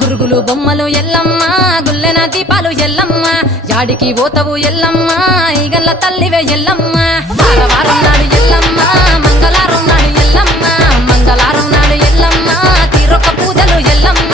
గురుగులు బొమ్మలు ఎల్లమ్మ గుల్లెన దీపాలు ఎల్లమ్మ యాడికి పోతవు ఎల్లమ్మ ఈగల్ల తల్లివే ఎల్లమ్మ వారవారం నాడు ఎల్లమ్మ మంగళవారం నాడు ఎల్లమ్మ మంగళవారం నాడు ఎల్లమ్మ తీరొక్క పూజలు ఎల్లమ్మ